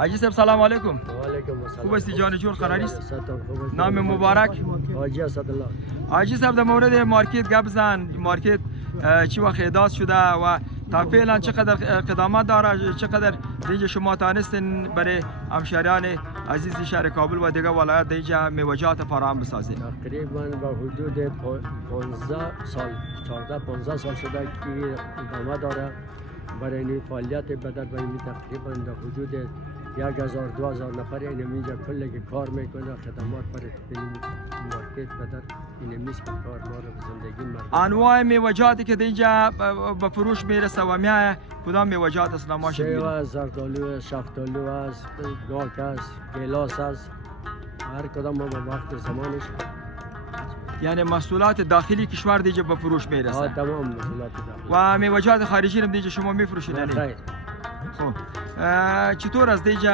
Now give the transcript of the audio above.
حاجی صاحب سلام علیکم. و علیکم السلام. خوب هستی جان جور قراری است؟ خوب. نام مبارک. حاجی اسدالله. حاجی صاحب در مورد مارکت گپ زن. مارکت چی وقت احداث شده و تا فعلا چقدر قدامت داره، چقدر دیگه شما تانستین برای همشهریان عزیز شهر کابل و دیگه ولایت دیگه میوجات فراهم بسازید؟ تقریبا به حدود 15 سال 14-15 سال شده که ادامه داره. برای این فعالیت بدر به این تقریبا در حدود 1000-2000 نفر اینجا کلی که کار میکنه، خدمات برای این مارکت بدر این میز کار ما رو زندگی مردم. انواع میوجاتی که اینجا به فروش میرسه و میایه کدام میوجات اصلا ما شد؟ سیب است، زردآلو است، شفتالو است، گاک است، گیلاس است. هر کدام ما به وقت زمانش. یعنی محصولات داخلی کشور دیگه به فروش میرسه. تمام محصولات داخلی. و میوجات خارجی هم دیگه شما میفروشید؟ خیر. خب چطور از دیگه